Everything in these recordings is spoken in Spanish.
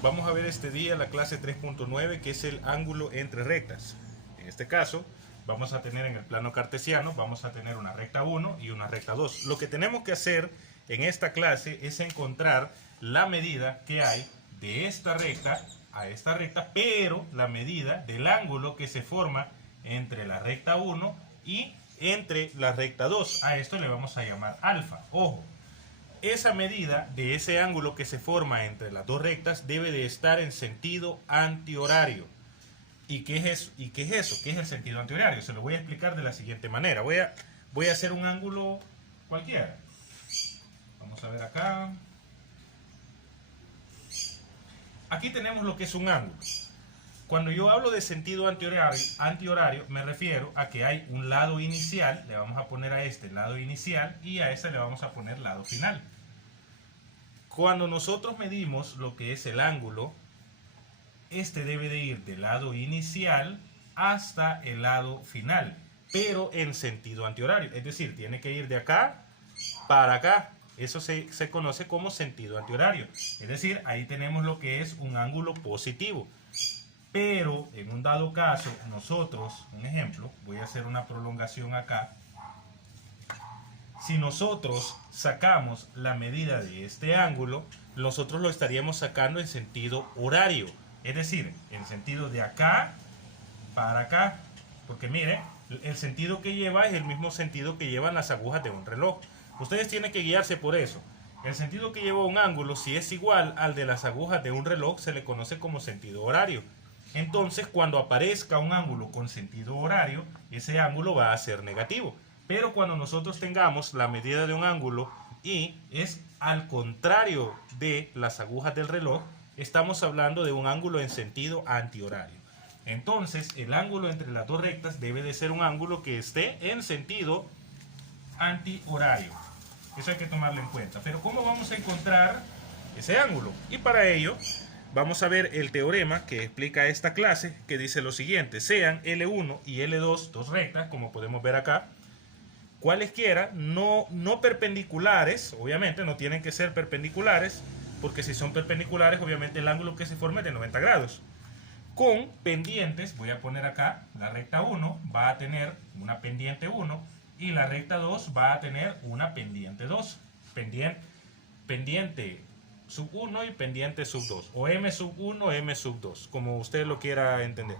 Vamos a ver este día la clase 3.9, que es el ángulo entre rectas. En este caso, vamos a tener en el plano cartesiano, vamos a tener una recta 1 y una recta 2. Lo que tenemos que hacer en esta clase es encontrar la medida que hay de esta recta a esta recta, pero la medida del ángulo que se forma entre la recta 1 y entre la recta 2. A esto le vamos a llamar alfa. Ojo, esa medida de ese ángulo que se forma entre las dos rectas debe de estar en sentido antihorario. ¿Y qué es eso? ¿Qué es el sentido antihorario? Se lo voy a explicar de la siguiente manera. Voy a hacer un ángulo cualquiera. Vamos a ver acá. Aquí tenemos lo que es un ángulo. Cuando yo hablo de sentido antihorario, me refiero a que hay un lado inicial, le vamos a poner a este lado inicial y a ese le vamos a poner lado final. Cuando nosotros medimos lo que es el ángulo, este debe de ir del lado inicial hasta el lado final, pero en sentido antihorario. Es decir, tiene que ir de acá para acá. Eso se conoce como sentido antihorario. Es decir, ahí tenemos lo que es un ángulo positivo. Pero en un dado caso, nosotros, un ejemplo, voy a hacer una prolongación acá. Si nosotros sacamos la medida de este ángulo, nosotros lo estaríamos sacando en sentido horario. Es decir, en sentido de acá para acá. Porque mire, el sentido que lleva es el mismo sentido que llevan las agujas de un reloj. Ustedes tienen que guiarse por eso. El sentido que lleva un ángulo, si es igual al de las agujas de un reloj, se le conoce como sentido horario. Entonces, cuando aparezca un ángulo con sentido horario, ese ángulo va a ser negativo. Pero cuando nosotros tengamos la medida de un ángulo y es al contrario de las agujas del reloj, estamos hablando de un ángulo en sentido antihorario. Entonces, el ángulo entre las dos rectas debe de ser un ángulo que esté en sentido antihorario. Eso hay que tomarlo en cuenta. Pero ¿cómo vamos a encontrar ese ángulo? Y para ello vamos a ver el teorema que explica esta clase, que dice lo siguiente: sean L1 y L2 dos rectas, como podemos ver acá, cualesquiera, no perpendiculares. Obviamente no tienen que ser perpendiculares, porque si son perpendiculares, obviamente el ángulo que se forma es de 90 grados. Con pendientes, voy a poner acá, la recta 1 va a tener una pendiente 1 y la recta 2 va a tener una pendiente 2. Pendiente sub 1 y pendiente sub 2, o m sub 1, m sub 2, como usted lo quiera entender.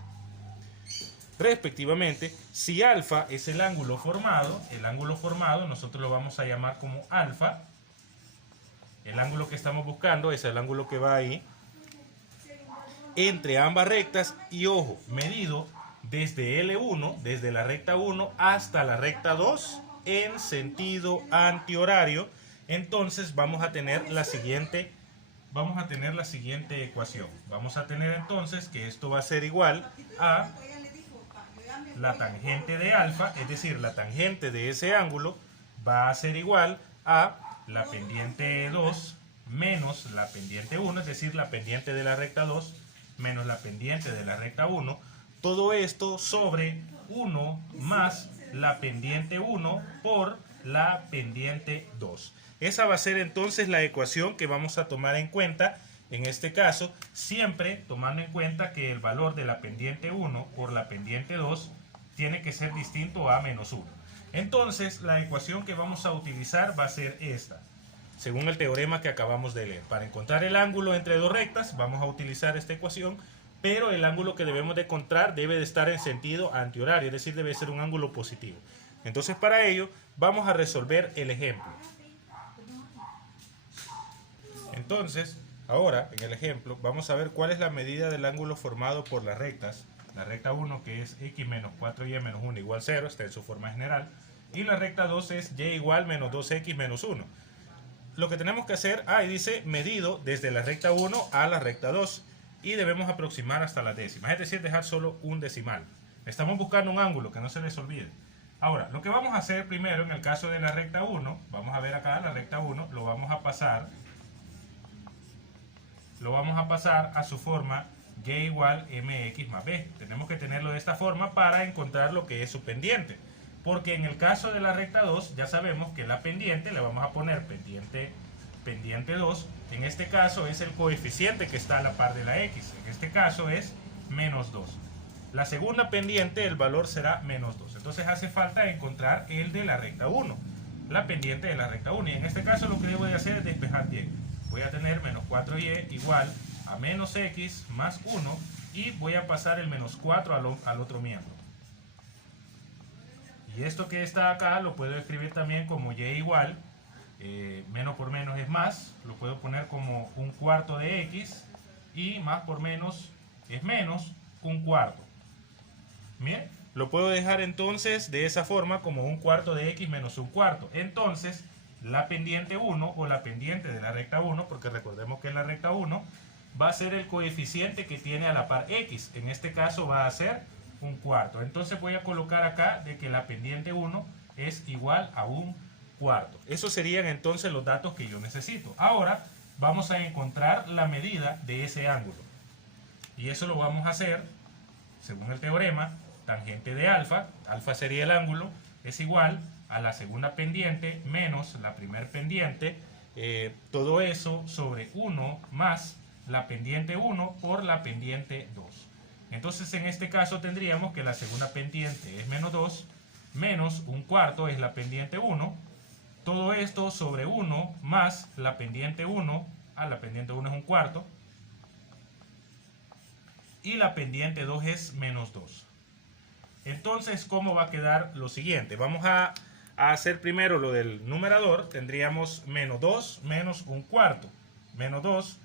Respectivamente, si alfa es el ángulo formado nosotros lo vamos a llamar como alfa. El ángulo que estamos buscando es el ángulo que va ahí entre ambas rectas y, ojo, medido desde L1, desde la recta 1 hasta la recta 2 en sentido antihorario. Entonces vamos a tener la siguiente ecuación. Vamos a tener entonces que esto va a ser igual a la tangente de alfa, es decir, la tangente de ese ángulo va a ser igual a la pendiente 2 menos la pendiente 1, es decir, la pendiente de la recta 2 menos la pendiente de la recta 1. Todo esto sobre 1 más la pendiente 1 por la pendiente 2. Esa va a ser entonces la ecuación que vamos a tomar en cuenta en este caso, siempre tomando en cuenta que el valor de la pendiente 1 por la pendiente 2 tiene que ser distinto a menos 1. Entonces, la ecuación que vamos a utilizar va a ser esta, según el teorema que acabamos de leer. Para encontrar el ángulo entre dos rectas, vamos a utilizar esta ecuación, pero el ángulo que debemos de encontrar debe de estar en sentido antihorario, es decir, debe ser un ángulo positivo. Entonces, para ello, vamos a resolver el ejemplo. Entonces, ahora, en el ejemplo, vamos a ver cuál es la medida del ángulo formado por las rectas. La recta 1, que es x menos 4y menos 1 igual 0, está en su forma general. Y la recta 2 es y igual menos 2x menos 1. Lo que tenemos que hacer, ahí dice medido desde la recta 1 a la recta 2. Y debemos aproximar hasta las décimas, es decir, dejar solo un decimal. Estamos buscando un ángulo, que no se les olvide. Ahora, lo que vamos a hacer primero, en el caso de la recta 1, vamos a ver acá la recta 1, lo vamos a pasar a su forma y igual mx más b. Tenemos que tenerlo de esta forma para encontrar lo que es su pendiente. Porque en el caso de la recta 2, ya sabemos que la pendiente le vamos a poner pendiente pendiente 2, en este caso es el coeficiente que está a la par de la x, en este caso es menos 2. La segunda pendiente, el valor será menos 2. Entonces hace falta encontrar el de la recta 1, la pendiente de la recta 1. Y en este caso lo que voy a hacer es despejar y. Voy a tener menos 4y igual a menos x más 1 y voy a pasar el menos 4 al otro miembro. Y esto que está acá lo puedo escribir también como y igual, menos por menos es más, lo puedo poner como un cuarto de x y más por menos es menos un cuarto. Bien, lo puedo dejar entonces de esa forma como un cuarto de x menos un cuarto. Entonces, la pendiente 1 o la pendiente de la recta 1, porque recordemos que en la recta 1 va a ser el coeficiente que tiene a la par x. En este caso va a ser un cuarto. Entonces voy a colocar acá de que la pendiente 1 es igual a un cuarto. Esos serían entonces los datos que yo necesito. Ahora vamos a encontrar la medida de ese ángulo. Y eso lo vamos a hacer según el teorema. Tangente de alfa, alfa sería el ángulo, es igual a la segunda pendiente menos la primer pendiente, todo eso sobre 1 más la pendiente 1 por la pendiente 2. Entonces en este caso tendríamos que la segunda pendiente es menos 2, menos un cuarto es la pendiente 1, todo esto sobre 1 más la pendiente 1, la pendiente 1 es un cuarto, y la pendiente 2 es menos 2. Entonces, ¿cómo va a quedar lo siguiente? Vamos a hacer primero lo del numerador. Tendríamos menos 2 menos un cuarto. Menos 2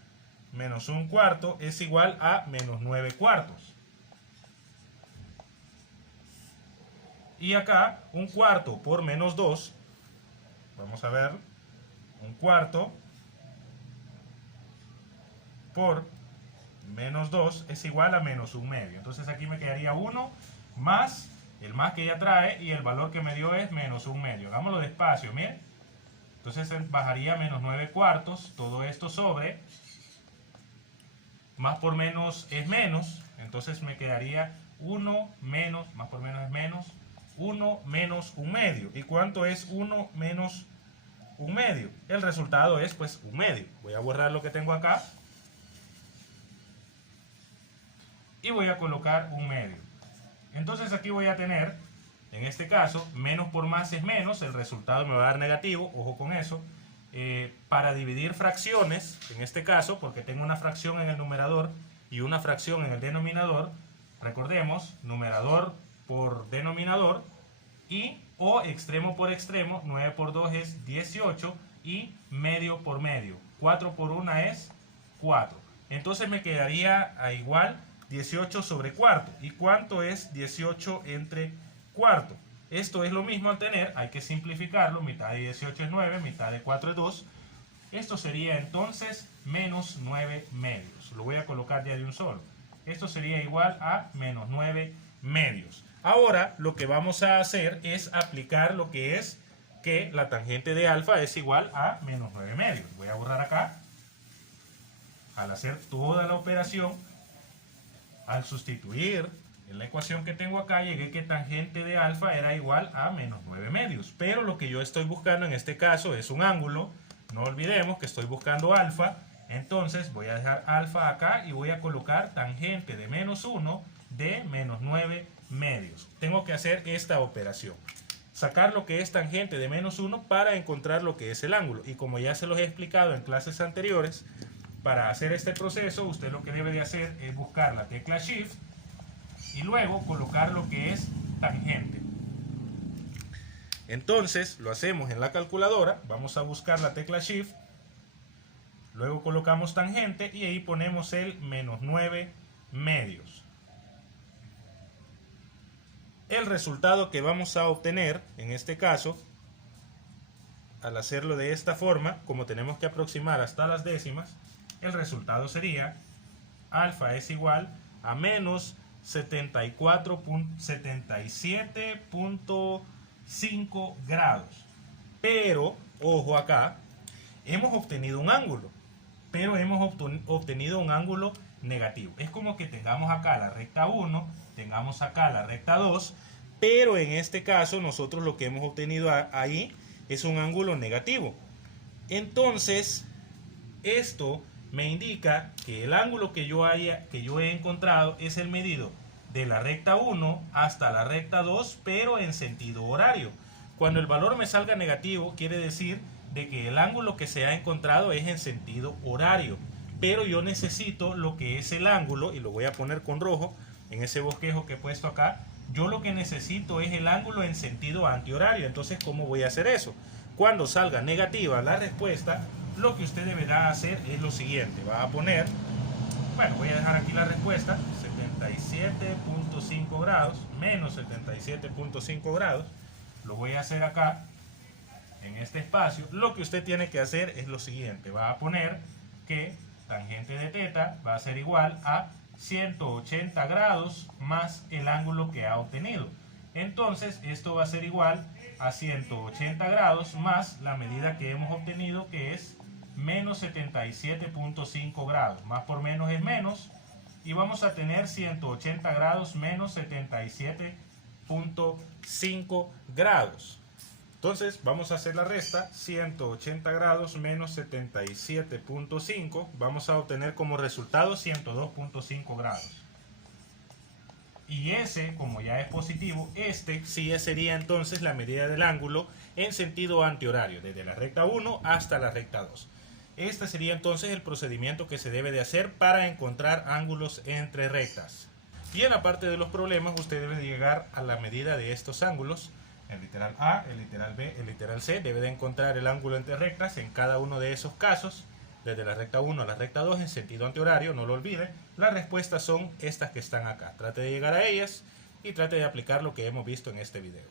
menos un cuarto es igual a menos 9 cuartos. Y acá, un cuarto por menos 2. Vamos a ver. Un cuarto por menos 2 es igual a menos un medio. Entonces aquí me quedaría 1 más el más que ya trae y el valor que me dio es menos un medio. Hagámoslo despacio, miren. Entonces bajaría menos 9 cuartos, todo esto sobre, más por menos es menos, entonces me quedaría 1 menos, más por menos es menos, 1 menos un medio. ¿Y cuánto es 1 menos un medio? El resultado es pues un medio. Voy a borrar lo que tengo acá y voy a colocar un medio. Entonces aquí voy a tener, en este caso, menos por más es menos, el resultado me va a dar negativo, ojo con eso. Para dividir fracciones, en este caso, porque tengo una fracción en el numerador y una fracción en el denominador, recordemos, numerador por denominador y o extremo por extremo, 9 por 2 es 18 y medio por medio, 4 por 1 es 4. Entonces me quedaría a igual 18 sobre cuarto. ¿Y cuánto es 18 entre cuarto? Esto es lo mismo al tener, hay que simplificarlo, mitad de 18 es 9, mitad de 4 es 2. Esto sería entonces menos 9 medios. Lo voy a colocar ya de un solo. Esto sería igual a menos 9 medios. Ahora lo que vamos a hacer es aplicar lo que es que la tangente de alfa es igual a menos 9 medios. Voy a borrar acá. Al hacer toda la operación, al sustituir en la ecuación que tengo acá, llegué que tangente de alfa era igual a menos 9 medios. Pero lo que yo estoy buscando en este caso es un ángulo. No olvidemos que estoy buscando alfa. Entonces voy a dejar alfa acá y voy a colocar tangente de menos 1 de menos 9 medios. Tengo que hacer esta operación. Sacar lo que es tangente de menos 1 para encontrar lo que es el ángulo. Y como ya se los he explicado en clases anteriores, para hacer este proceso, usted lo que debe de hacer es buscar la tecla Shift y luego colocar lo que es tangente. Entonces, lo hacemos en la calculadora. Vamos a buscar la tecla Shift, luego colocamos tangente y ahí ponemos el menos 9 medios. El resultado que vamos a obtener, en este caso, al hacerlo de esta forma, como tenemos que aproximar hasta las décimas, el resultado sería alfa es igual a menos 77.5 grados. Pero, ojo acá, hemos obtenido un ángulo, pero hemos obtenido un ángulo negativo. Es como que tengamos acá la recta 1, tengamos acá la recta 2, pero en este caso nosotros lo que hemos obtenido ahí es un ángulo negativo. Entonces, Esto me indica que el ángulo que yo he encontrado es el medido de la recta 1 hasta la recta 2, pero en sentido horario. Cuando el valor me salga negativo, quiere decir de que el ángulo que se ha encontrado es en sentido horario. Pero yo necesito lo que es el ángulo, y lo voy a poner con rojo en ese bosquejo que he puesto acá. Yo lo que necesito es el ángulo en sentido antihorario. Entonces, ¿cómo voy a hacer eso? Cuando salga negativa la respuesta, lo que usted deberá hacer es lo siguiente. Va a poner, bueno, voy a dejar aquí la respuesta, 77.5 grados, menos 77.5 grados. Lo voy a hacer acá, en este espacio. Lo que usted tiene que hacer es lo siguiente. Va a poner que tangente de teta va a ser igual a 180 grados más el ángulo que ha obtenido. Entonces, esto va a ser igual a 180 grados más la medida que hemos obtenido, que es menos 77.5 grados. Más por menos es menos. Y vamos a tener 180 grados menos 77.5 grados. Entonces vamos a hacer la resta. 180 grados menos 77.5. Vamos a obtener como resultado 102.5 grados. Y ese, como ya es positivo, este sí sería entonces la medida del ángulo en sentido antihorario, desde la recta 1 hasta la recta 2. Este sería entonces el procedimiento que se debe de hacer para encontrar ángulos entre rectas. Y en la parte de los problemas, usted debe de llegar a la medida de estos ángulos. El literal A, el literal B, el literal C, debe de encontrar el ángulo entre rectas en cada uno de esos casos, desde la recta 1 a la recta 2 en sentido antihorario, no lo olvide. Las respuestas son estas que están acá. Trate de llegar a ellas y trate de aplicar lo que hemos visto en este video.